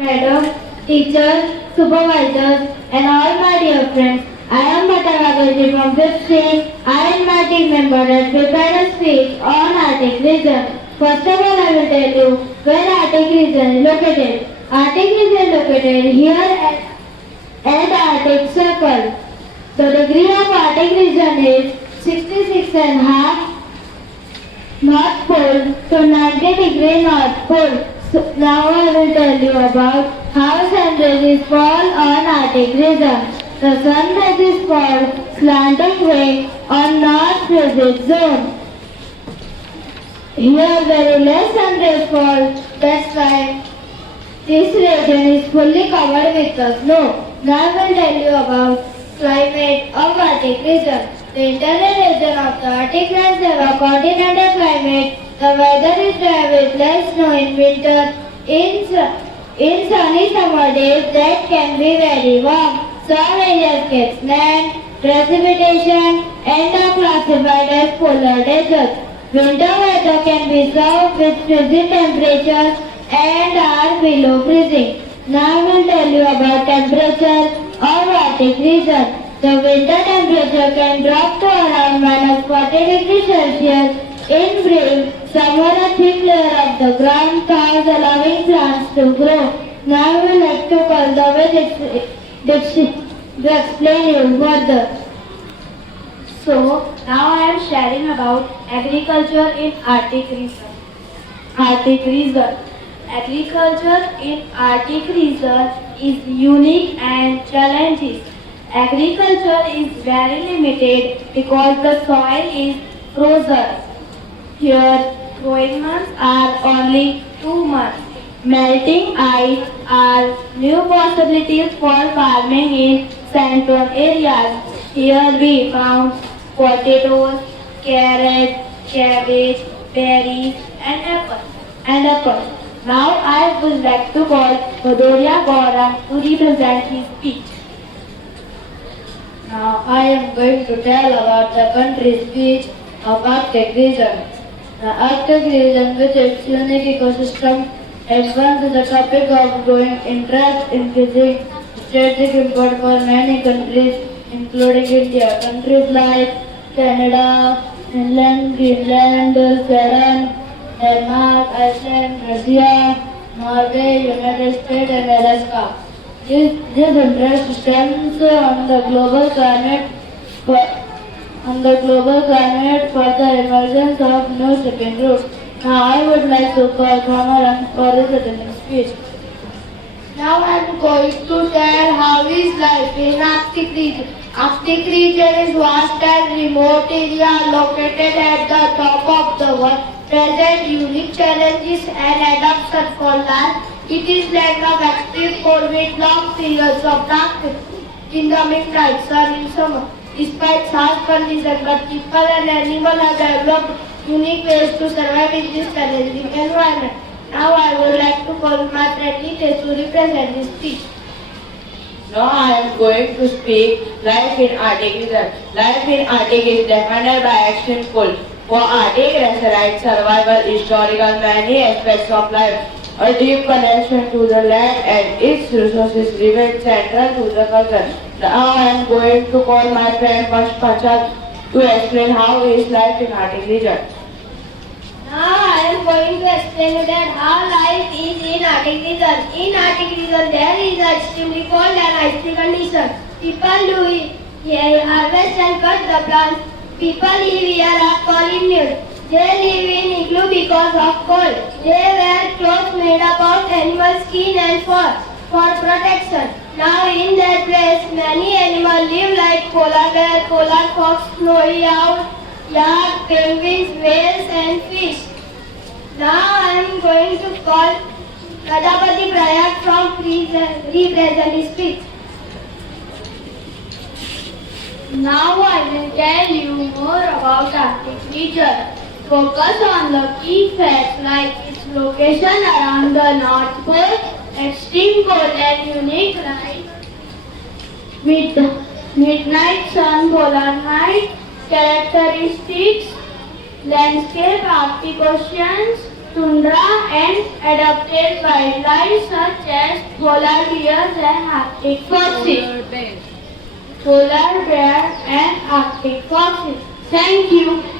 Madam, teachers, supervisors, and all my dear friends. I am Bhatta Raghaji from 5th stream. I and my team member have prepared a speech on Arctic region. First of all, I will tell you where Arctic region is located. Arctic region is located here at the Arctic Circle. The degree of Arctic region is 66 and half North Pole to 90 degree North Pole. So now I will tell you about how sunrises fall on Arctic region. The sun rises fall slanting way on North Pacific zone. Here very less sun rays fall, that's why this region is fully covered with the snow. Now I will tell you about climate of Arctic region. The interior region of the Arctic lands have a continental climate. The weather is dry with less snow in winter. In sunny summer days that can be very warm. Some areas get sand, precipitation and are classified as polar deserts. Winter weather can be served with freezing temperatures and are below freezing. Now I will tell you about temperature of Arctic region. The winter temperature can drop to around -40 degrees Celsius. In brief, summer a thin layer of the ground covers allowing plants to grow. Now I would like to call the way to explain you further. So, now I am sharing about agriculture in Arctic region. Arctic region. Agriculture in Arctic region is unique and challenging. Agriculture is very limited because the soil is frozen. Here, growing months are only 2 months. Melting ice are new possibilities for farming in central areas. Here we found potatoes, carrots, cabbage, berries, and apples. Now I would like to call Badoria Gaurang to represent his speech. Now I am going to tell about the country's speech of Arctic region. The Arctic region with its unique ecosystem advances the topic of growing interest in physics, strategic import for many countries including India. Countries like Canada, Finland, Greenland, Sweden, Denmark, Iceland, Russia, Norway, United States and Alaska. This interest stems on the global climate for the emergence of new shipping routes. Now I would like to call Kamaran for his opening speech. Now I am going to tell how is life in Arctic region. Arctic region is vast and remote area located at the top of the world. Present unique challenges and adaptation for life. It is land of extreme cold with long periods of dark incoming night sun in summer. Despite harsh conditions, but people and animals have developed unique ways to survive in this challenging environment. Now I would like to call my friend Nitesh to represent his speech. Now I am going to speak life in Arctic region. Life in Arctic is defined by extreme cold. For Arctic residents, survival, historical, many aspects of life. A deep connection to the land and its resources remain central to the culture. Now I am going to call my friend Pash Pachal to explain how is life in Arctic region. Now I am going to explain you that how life is in Arctic region. In Arctic region there is extremely cold and icy condition. People do harvest and cut the plants. People live here are called Inuit. They live in igloo because of cold. They wear clothes made up of animal skin and fur for protection. Now in that place many animals live like polar bear, polar fox, snowy owl, yak, penguins, whales and fish. Now I am going to call Prajapati Prayak from represent his speech. Now I will tell you more about Arctic region. Focus on the key facts like its location around the North Pole, extreme cold and unique light, midnight sun, polar night, characteristics, landscape, Arctic oceans, tundra and adapted wildlife such as polar bears and Arctic foxes. Polar bear and Arctic foxes. Thank you.